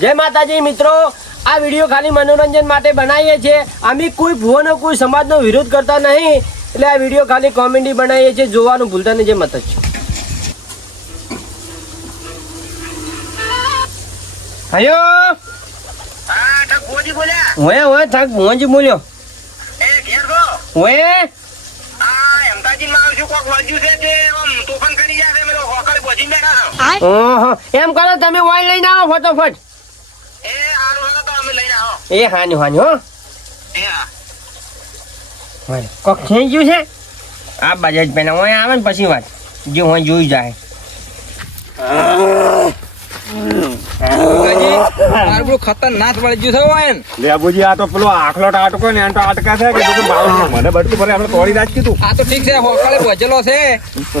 જય માતાજી મિત્રો. આ વીડિયો ખાલી મનોરંજન માટે બનાવીએ છીએ. અમે કોઈ ભુવનો કોઈ સમાજનો વિરોધ કરતા નહીં. એટલે આ વીડિયો ખાલી કોમેડી બનાવીએ છીએ. જોવાનું ભૂલતા નહીં જય માતાજી હયો હા તો ગોજી ઓએ ઓએ થાક ભુવનજી બોલ્યો. એ ઘેર ઓએ છે છે છો. એમ કરો તમે વાઈન લઈને આવો ફટોફટ એ હારું હાલો તો અમે લઈને આવો એ હાની હાની હો. એ કોક થઈ ગયું છે? આ બજાજ પેલા હું આવે ને પછી વાત. જે હું જોઈ જાય. ખતરનાક વળી ગયું છે. લેબુજી આ તો પેલો આખલો આટકો ને એનો અટકા છે કે બધું. મને બટકું ભરે આપણે તોડી નાખી તું. આ તો ઠીક છે હોકળે ભજેલો છે.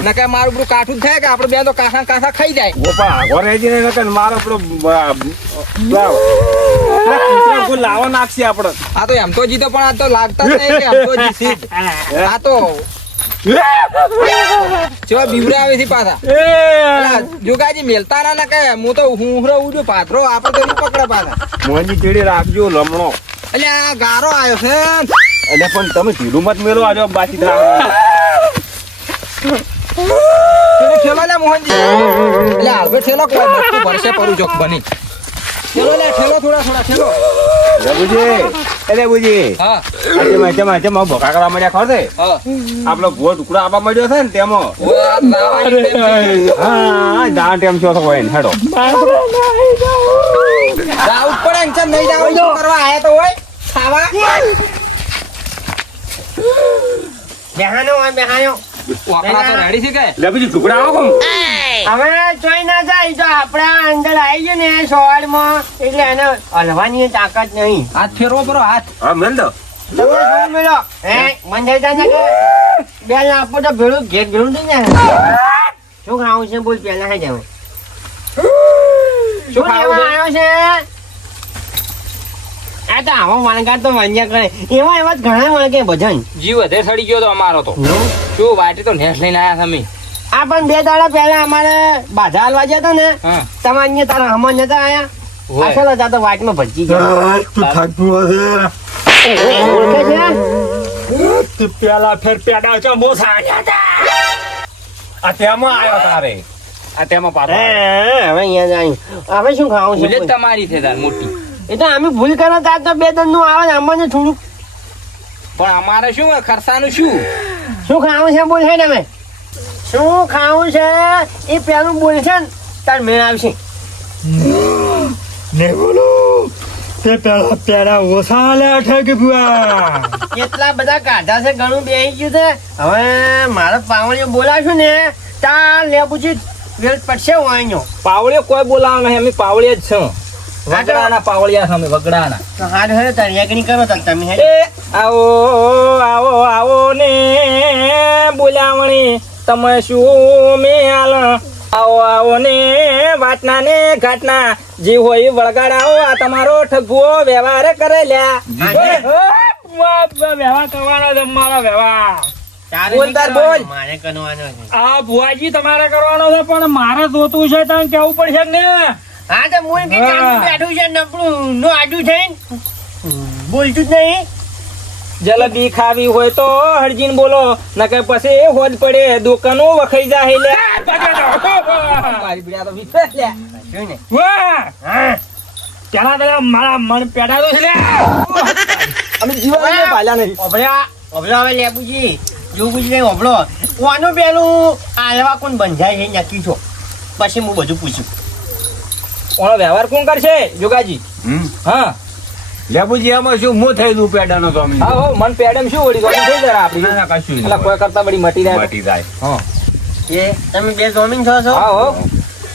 નકે મારું પેલું કાઠું થાય કે આપણે બે તો કાસા કાસા ખાઈ જાય. ઓ પણ આગો રહેજી મારો પેલો નાખશે આપણે. આ તો એમ તો જીતો પણ આ તો લાગતા નહીં કે એમ તો જીતી આ તો ચેવા બીવરા આવે છે પાછા. જોગાજી મેલતા ના ના હું તો હુંહરો ઉડ્યો પાથરો આપણે તો પકડે પાછા. મોહનજી ચીડી રાખજો લમણો. એટલે આ ગારો આવ્યો છે. એટલે પણ તમે ઢીલું મત મેલો આજો બાકી થાય લે મોહનજી. એટલે હાલવે ઠેલો કોઈ ભરશે પરું જોક બની લે ઠેલો થોડા થોડા લેબુજી એ લેબુજી હા. આ જેમાં જેમાં જેમાં ભોકા કરવા મળ્યા ખબર છે? હા. આપણો ગોળ ટુકડો આપવા મળ્યો છે ને તેમાં. હા દાણ ટેમ છો હોય ને હેડો. જાવું. પડે ને ચમ નહીં જાવું શું કરવા આયા તો હોય? ખાવા? બેહાનો હોય બેહાનો. વાકડા તો રેડી છે કે? લેબુજી ટુકડા આવો કોમ. હવે જોઈ ના જાય તો આપણા અંદર આવી ગયો ને સવારમાં એટલે એને હલવાની તાકાત નહીં. હાથ ફેરવો પરો હાથ. હા મેલ દો. તમે શું મેળો હે બંધાઈ જાય ને કે બે આપો તો ભેળું ઘેર ભેળું થઈ જાય. શું ખાવું છે બોલ પેલા હે જાવ શું ખાવું આવ્યો છે? આ તો આવો વણગા તો વણ્યા કરે. એવા એવા ઘણા વણકે ભજન. જીવ વધે સડી ગયો તો અમારો તો. શું વાટી તો નેસ લઈને આયા તમે. આ પણ બે દાડા પહેલા અમારે બાધા હાલવા જતા હતા ને તમે અહીંયા તારા હમણ નતા આયા. અસલ હતા તો વાટમાં ભજી ગયા. તું પેલા ફેર પેડા ચો બહુ આયા હતા. આ તેમાં આવ્યો તારે. આ તેમાં પાછો હવે અહીંયા જાય હવે શું ખાવું છે? તમારી છે તાર મોટી. એ તો અમે ભૂલ કરો તાર તો બે દનનું આવે અમને થોડું પણ અમારે શું ખર્ચાનું શું? શું ખાવું છે બોલ છે ને અમે? શું ખાવું છે? એ પેલું બોલ છે ને તાર મેળ આવશે. ને બોલો તે પેલા પેલા ઓછા લે ઠેક કેટલા બધા કાઢા છે ઘણું બેસી ગયું છે. હવે મારા પાવણીઓ બોલાવશું ને તાર પૂછી વેલ પડશે વાંયો પાવળીઓ કોઈ બોલાવ નહીં અમે પાવળીએ જ છું વગડાના પાવળિયા સામે વગડાના. હાડ હવે તાર યાગણી કરો તાર તમે હે આવો આવો આવો ને બોલાવણી. તમે શું મેલ? આવો આવો ને વાટના ને ઘાટના. જે હોય વળગાડાઓ આ તમારો ઠગવો વ્યવહાર કરે લ્યા વ્યવહાર કરવાનો છે મારો વ્યવહાર. આ ભુવાજી તમારે કરવાનો છે પણ મારે જોતું છે તમે કેવું પડશે ને? હા તો મુઈ કે બેઠું છે નબળું નો આડું થઈને બોલતું જ નહીં. જલેબી ખાવી હોય તો હરજીન બોલો નકર પછી એ હોજ પડે દુકાનો વખાઈ જાય લે. મારી બીડા તો વિશ્વાસ લે શું ને? વાહ! હા. પેલા પેલા મારા મન પેડા તો છે લે. અમે જીવા પાલા નહીં. ઓભળ્યા ઓભળો હવે લેબુજી જોગુજી નહીં ઓબળો કોનું પેલું આલવા કોણ બંધાય છે નક્કી છો? પછી હું બધું પૂછ્યું ઓનો વ્યવહાર કોણ કરશે? જોગાજી. હા. લેબુજી આમાં શું મો થઈ દઉં પેડાનો તો અમે હા હો મન પેડમ શું ઓડી ગોળી થઈ જરા ના, આપડી ના, કશું એટલે કોઈ કરતા બડી મટી જાય. મટી જાય. હા. એ તમે બે જોમીન છો છો? હા હો.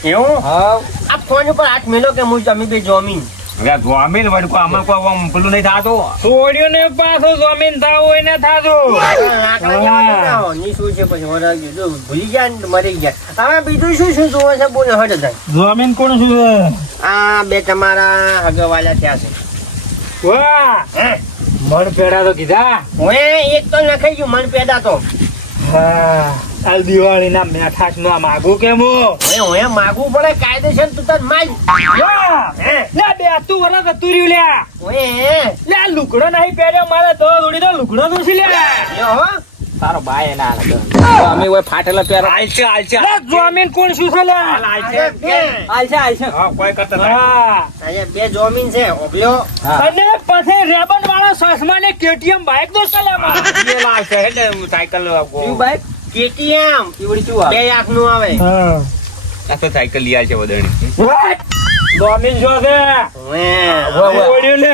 એવું? હા. આ ફોન ઉપર હાથ મેલો કે હું જમી બે જોમીન હવે ધોમીન વડકો આમાં કોઈ આમ પેલું નહીં થાતું? છોડ્યું ને પાછો જમીન થાવ હોય ને શું છે પછી? જો ભૂલી ગયા ને મરી ગયા. હવે બીજું શું શું જોવે છે બોલો હટ જાય. જમીન કોણ શું છે? આ બે તમારા હગવાલા ત્યાં છે. વાહ! મણ મન પેડા તો કીધા? હું એક તો લખાઈ ગયું મન પેડા તો. હા. આ દિવાળીના મેઠાક નો માગું કેમ હું? હવે હું એમ માગવું પડે કાયદેસર તું તને માગ લે બે તું વરા હતું લે લ્યા. ઓએ લે લુકડો નહીં પહેર્યો મારે તો દોડી તો લુકડો છે લ્યા. હો. તારો બાય ના અમે ઓય ફાટેલા પહેરો. હાલશે હાલશે લે જોમીન કોણ શું છે લે આલશે આલશે હા કોઈ કરતા. હા. બે જોમીન છે ઓબલ્યો અને પછી રેબન વાળો સસમા ને કેટીએમ બાઈક તો ચાલે મારે. સાયકલ કયું બાઈક? કેટીએમ. ઈવડી શું બે આંખનું આવે. આ તો સાયકલ લઈ આવશે વદણી ડોમિન જો છે. ઓડિયો લે.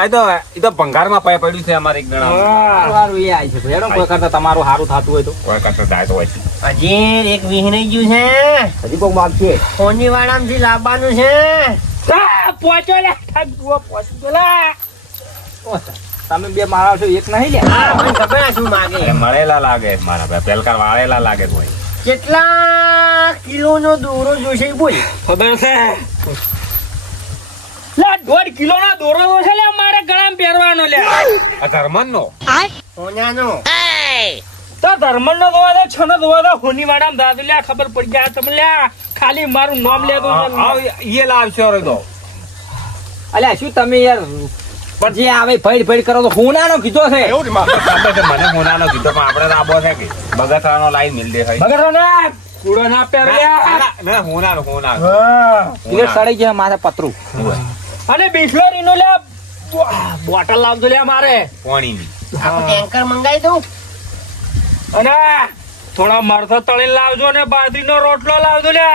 આ તો એ તો ભંગારમાં પાય પડ્યું છે અમારે એક ગણા સારું એ આવી છે. ભેડો કોઈ કરતા તમારું સારું થતું હોય તો. કોઈ કરતા થાય તો હોય હજી એક વિહી ગયું છે. હજી કોઈ માગશે ફોની વાળામાંથી લાવવાનું છે. પહોંચો લે. પહોંચો લે. તમે બે મારા છો એક નહીં લે. ખબર શું માગે. મળેલા લાગે મારા ભાઈ પેલકાર વાળેલા લાગે ભાઈ કેટલા કિલો નો દોરો જોશે બોલ. ખબર છે? લે દોઢ કિલો નો દોરો છે લે મારે ગળામાં પહેરવાનો લે. આ ધર્મન. નો સોનાનો. તો ધર્મન નો દોવા દે છનો દોવા દે હોની વાડા દાદુ લે ખબર પડી ગયા તમને લે ખાલી મારું નામ લે દો એ લાવશે રે તો. અલ્યા શું તમે યાર પછી આવે ફેડ ફેડ કરો તો હું નાનો કીધો છે. મને હોનાનો કીધો પણ આપણે આબો છે કે બગસરાનો લાઈન મિલ દે ભાઈ મગર ને કૂડો ના પહેર ના હોનાનો હોનાનો લે સડી ગયા માથે પતરું. અને બિસ્લરી નો લે બોટલ લાવજો લે મારે પાણીની. ટેન્કર મંગાવી દઉં? અને થોડા મરથો તળીને લાવજો ને બાજરીનો રોટલો લાવજો લે.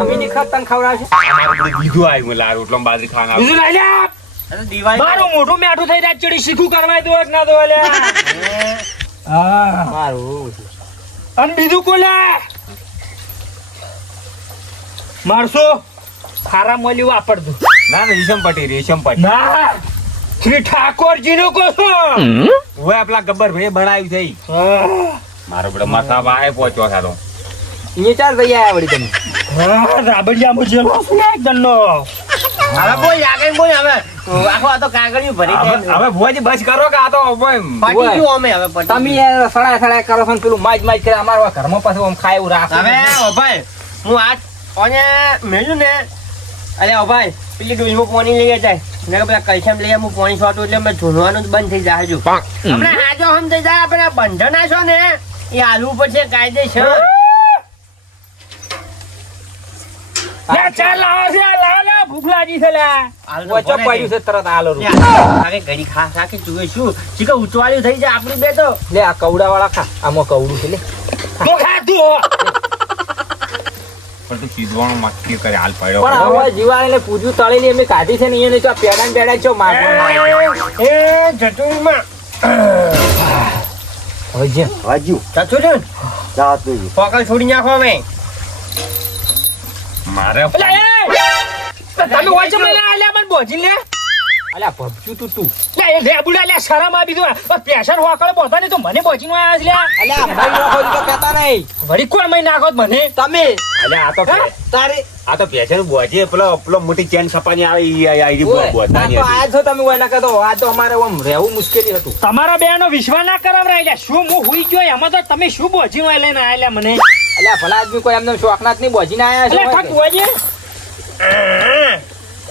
અમીની ખત તને ખવડાવશે. અમારું બધું બીજું આવ્યું લાવ રોટલો બાજરી ખાવાના. બીજું લઈ લે. મારું મોઢું મેઠું થઈ જાય ચડી શીખું કરવા દો ના દો લે હા? મારું અને બીજું કોલે? મારસો ખારા મોલી વાપરતું ના ના રેશમ પટી રેશમ પટી ના. શ્રી ઠાકોરજી નું કહો છો ઓય આપલા ગબ્બર ભાઈ બનાવી થઈ. મારો બેટો મથા વાહે પહોંચ્યો સારો એ ચાર ભાઈ આવડી તમે. હા રાબડિયા મુજેલો છે ને હવે બોલ આગળ બોલ હવે. આખો આ તો કાગળિયું ભરી હવે હવે ભુવાજી બસ કરો કે આ તો ભાઈ ગયું અમે હવે તમે યાર સડા સડા કરો છો ને પેલું માજ માજ કરે અમારા ઘરમાં પાછું આમ ખાય એવું રાખો. હવે ઓ ભાઈ હું આ ઓને મેલ્યું ને અરે ઓ ભાઈ પેલી ડોલમાં પાણી લઈ જાય. ને પેલા કલ્શિયમ લઈ હું પાણી છોટું એટલે મેં ધૂનવાનું જ બંધ થઈ જાય હજુ. હમણાં હાજો હમ થઈ જાય આપણે બંધન છો ને એ આલુ પડશે કાયદેસર. લે ચાલ લાવો છે લાવો લે ભૂખ લાગી છે લે. વચ્ચે પડ્યું છે તરત આલો રૂ. આગે ઘડી ખા ખા કે જુએ શું ચીકા ઉચવાળ્યું થઈ જાય આપણી બે તો. લે આ કવડા વાળા ખા. આમાં કવડું છે લે. તો ખાધું પણ તું સીધવાનું મક્કી કરે હાલ પડ્યો. પણ હવે જીવાળે ને પૂજ્યું તળેલી અમે કાઢી છે ને એને તો પેડા ને પેડા છો માગવા એ હવે જટું પોકલ છોડી નાખો અમે. મારે તમે હોય છે મને આલ્યા મને બોજી લે. અલ્યા ભપચું તું તું. લે લે બુડા લે શરમ આવી તો. પેશન હોકળે બોતા ને તો મને બોજી માં આજ લે અલ્યા ભાઈ નાખો તો કહેતા નહીં. વળી કોણ મય નાખો મને? તમે. અલે આ તો તારે આ તો પેશન બોજી પેલો પેલો મોટી ચેન સપાની આવે ઈ આ- આ ઈ ઓય, આ તો છો તમે ઓય ના કહેતો. આ તો અમારે ઓમ રહેવું મુશ્કેલી હતું. તમારા બે નો વિશ્વાસ ના કરાવરાય લે શું હું હુઈ ગયો? એમાં તો તમે શું બોજી માં લઈને આયા મને? અલ્યા ભલા આદમી કોઈ એમને શોખના જ નહીં બોજીને આયા છે ઠક હોજે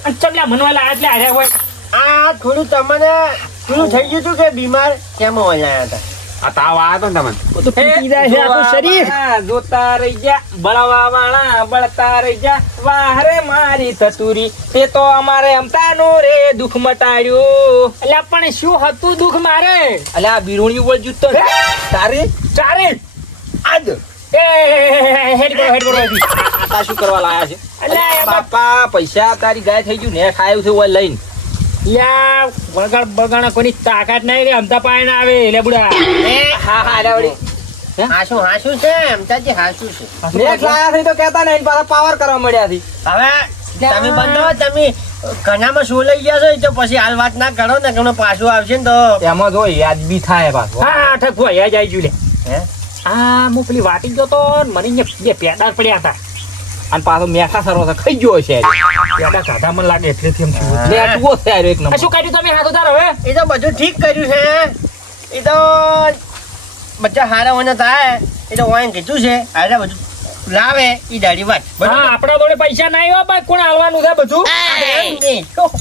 અને ચમલા મનવાલા આટલે આયા હોય. આ થોડું તમને પેલું થઈ ગયું હતું કે બીમાર? કેમ ઓલાયા હતા? આ તાવ આવ્યો તો ને તમને તો પીકી છે આખું શરીર. જોતા રહી જા બળવા વાળા બળતા રહી જા. વાહરે મારી સતુરી તે તો અમારે અમતાનું રે દુઃખ મટાડ્યું. અલ્યા પણ શું હતું દુઃખ મારે? અલ્યા બીરુણી બોલ જૂતો તારે? ચારે આજ. હેડ કરો હેડ કરો આ શું કરવા લાયા છે? બાપા પૈસા તારી ગાય થઈ ગયું ને ખાયું છે ઓય લઈને. યા બગાડ બગાડ કોની તાકાત નહીં રે અમતા પાયણ આવે લે બુડા. હા હા અરે વળી. હાસું હાસું છે અમતાજી હાસું છે. નેક્સ્ટ લાયા થઈ તો કહેતા નહીં પાછા પાવર કરવા મળ્યા છે. હવે તમે બંધો તમે ઘણામાં શું લઈ ગયા છો એ તો પછી હાલ વાત ના કરો ને ઘણો પાછું આવશે ને તો એમાં જો યાદ બી થાય પાછું. હા ઠકવા યાદ આવી ગયું લે. હે? આ હું પેલી વાટી ગયો તો મને અહીંયા બે પેડા પડ્યા હતા. અને પાછો મેખા સારો છે ખાઈ ગયો છે. પેડા ખાધા મને લાગે એટલેથી એમ થયું. લે ટુઓ છે આર્યો એક નંબર. શું કાઢ્યું તમે હાથો તાર હવે એ તો બધું ઠીક કર્યું છે. એ તો બધા હારા હોને થાય. એ તો વાંઈ કીધું છે. આજે બધું લાવે ઈ દાડી વાત. હા આપણા જોડે પૈસા ના આવ્યા ભાઈ કોણ આલવાનું છે બધું?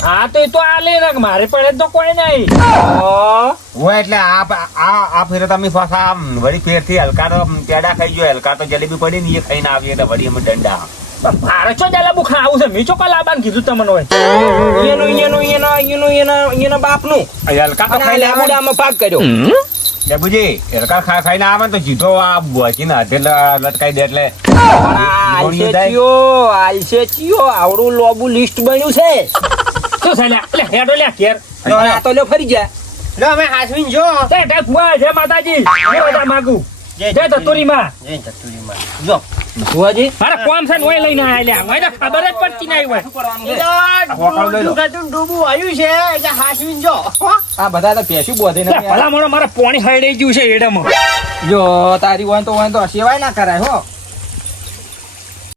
હા. તો એ તો આ લે ને મારે પડે તો કોઈ નહીં. ઓ, હોય એટલે આ આ આ ફેરે તમે પાછા આમ વળી ફેરથી હલકા તો પેડા ખાઈ ગયો હલકા તો જલેબી પડી ને એ ખાઈને આવીએ એટલે વળી અમે દંડા. મારે ચો જલેબુ ખાવું છે? મીચો કાલ આબાન કીધું તમને હોય. એનો એનો એનો એનો એનો એના બાપનું. હલકા તો ખાઈ આવે લેબુડામાં ભાગ કર્યો. લેબુજી હલકા ખા ખાઈને આવે તો જીધો આ બોચીને હાથે લટકાઈ દે એટલે. આલસે ચિયો, આવડું લોબુ લિસ્ટ બન્યું છે. શું છે લે લે હેડો લે ઘેર. લો, લો. આ તો લે ફરી જા. લો, અમે હાસવીને જો. તે ટેક માતાજી. જય માગું જય ધતુરી માં જય ધતુરીમાં. જો. બુઆજી મારા કોમ છે ઓય લઈને આયા લે તો ખબર જ પડતી નહીં હોય. હોકળ લઈ લો. ડૂબું ડૂબું આવ્યું છે એટલે હાસવીને જો. આ બધા તો પેશું બોધે ને ભલા મોણો મારા પોણી હરડાઈ ગયું છે એડામાં. જો તારી હોય તો હોય તો સેવાય ના કરાય હો.